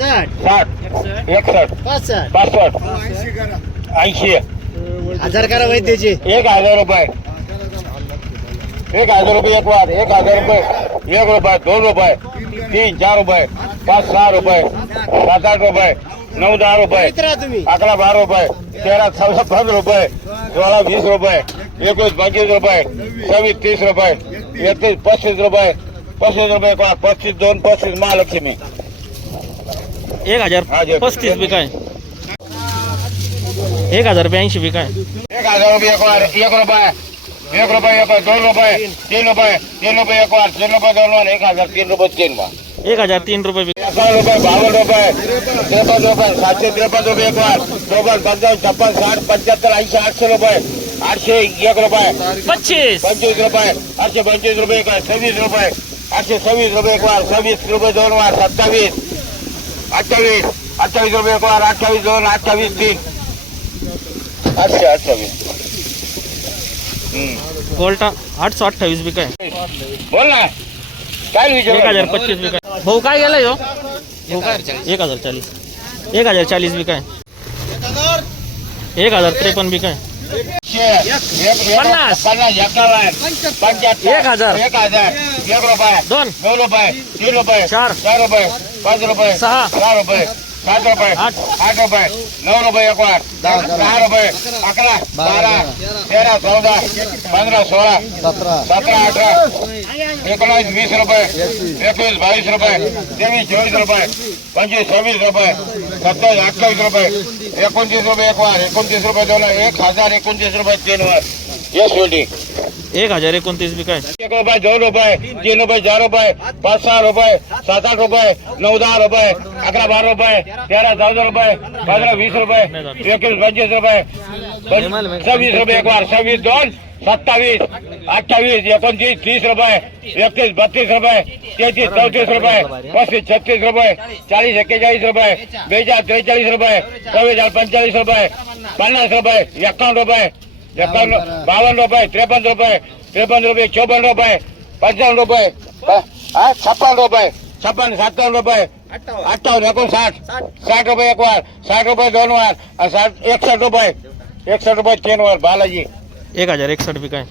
साठ. साठ. एकसष्ट पासष्ट. पासष्ट. ऐंशी हजार करा वैद्यचे एक हजार रुपये. एक हजार रुपये एक वार एक हजार रुपये. एक रुपये दोन रुपये. तीन चार रुपये. पाच सहा रुपये. सात आठ रुपये. नऊ दहा रुपये. तुम्ही? अकरा बारा रुपये. तेरा चौदा पंधरा रुपये. सोळा वीस रुपये. एकवीस पंचवीस रुपये. सव्वीस तीस रुपये. एकतीस पस्तीस रुपये. पस्तीस रुपये पस्तीस दोन पस्तीस महालक्ष्मी. एक हज़ार पस्तीस बी काय एक हज़ार ब्याऐंशी बी काय एक हज़ार रुपये एक रुपये. एक रुपये एक दोन रुपये तीन रुपये तीन रुपये एक वार तीन रुपये दोन वार एक हज़ार तीन रुपये तीन वार एक हज़ार तीन रुपये बी एकावन्न रुपये बावन्न रुपये त्रेपन्न रुपये सातशे त्रेपन्न रुपये एक वार चौपन्न पंचावन्न छप्पन साठ पंच्याहत्तर ऐंशी आठशे रुपये आठशे एक रुपये पच्चीस. पंचवीस रुपये आठशे पंचवीस रुपये एक वार सव्वीस रुपये आठशे सव्वीस रुपये एक वार सव्वीस रुपये दोन वार सत्तावीस अठ्ठावीस रुपये दोन तीन। आठशे अठ्ठावीस। हम्म. कोल्टा आठशे अठ्ठावीस बी काय बोल ना। काय एक हज़ार पच्चीस बी काय भाऊ काय गेलाय हो? भाऊ काय एक हज़ार चाळीस। एक हज़ार चाळीस बी काय एक हज़ार त्रेपन्न बी काय पन्नास. पंच्याहत्तर एक हज़ार. एक हज़ार एक रुपये दोन। दोन रुपये तीन रुपये चार. चार रुपये। पाच रुपये सहा. सहा रुपये सात रुपये आठ. आठ रुपये नऊ रुपये एक वार दहा रुपये अकरा बारा तेरा चौदा पंधरा सोळा सतरा अठरा एकोणावीस वीस रुपये एकवीस बावीस रुपये तेवीस चोवीस रुपये पंचवीस सव्वीस रुपये सत्तावीस अठ्ठावीस रुपये एकोणतीस रुपये एक वार एकोणतीस रुपये दोन एक हज़ार येस एक हज़ार एकोणतीस बी काय? एक रुपये दोन रुपये तीन रुपये चार रुपये पाच सहा रुपये सात आठ रुपये नऊ दहा रुपये अकरा बारा रुपये तेरा चौदा रुपये पंधरा वीस रुपये एकवीस पंचवीस रुपये पंच- सव्वीस रुपये एक वार सव्वीस दोन सत्तावीस अठ्ठावीस एकोणतीस तीस रुपये एकतीस बत्तीस रुपये तेहतीस चौतीस रुपये पस्तीस छत्तीस रुपये चाळीस एक्केचाळीस रुपये बेचाळीस त्रेचाळीस रुपये चव्वेचाळीस पंचेचाळीस रुपये पन्नास रुपये एकावन्न रुपये एकावन्न रुपए रुपये रुपए रुपये रुपए रुपये रुपए रुपये रुपए छप्पन रुपए छप्पन छप्पन्न रुपए रुपये अठ्ठावन्न एकोणसाठ साठ रुपए एक वार साठ रुपए दोन बार साठ एकसठ रुपए एकसठ रुपए तीन वार बालाजी एक हज़ार एकसठ भी काय